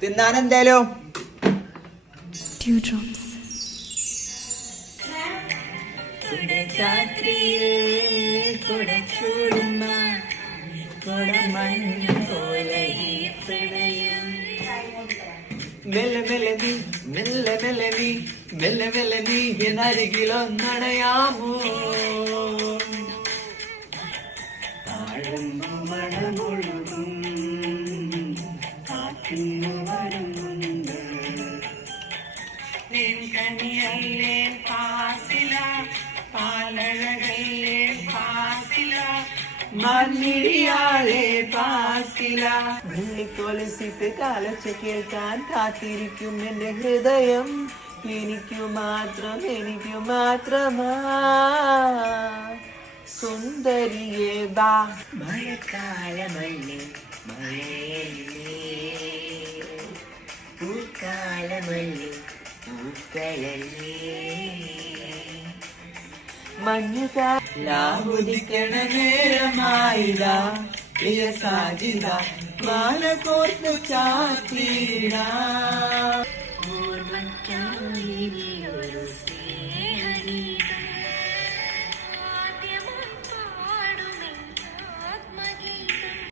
തിന്നാൻ എന്തേലും മെല്ലെ മെല്ലെ നീ മെല്ലെ മെല്ലെ നീ മെല്ലെ മെല്ലെ നീ എന്നരികിലൊന്നടയാമോ താഴമ്പു മണമൊഴുകും കാറ്റിന് വരുന്നുണ്ട് കനിയല്ലേ പാസില പാലഴകല്ലേ പാസില മണ്ണിടിയാളെ പാസില വെള്ളിക്കൊലസിട്ട് കാലച്ച് കേൾക്കാൻ കാത്തിരിക്കും എന്റെ ഹൃദയം എനിക്കു മാത്രമാ സുന്ദരിയേ ബാ മഴക്കാലമല്ലേ മഴയല്ലേ പൂക്കാലമല്ലേ പൂക്കളല്ലേ മഞ്ഞുകാലാവുദിക്കണ നേരമായില്ല പ്രിയ സാജിത മാല കോർത്തു ചാത്തിട ഓർമ്മയ്ക്കായി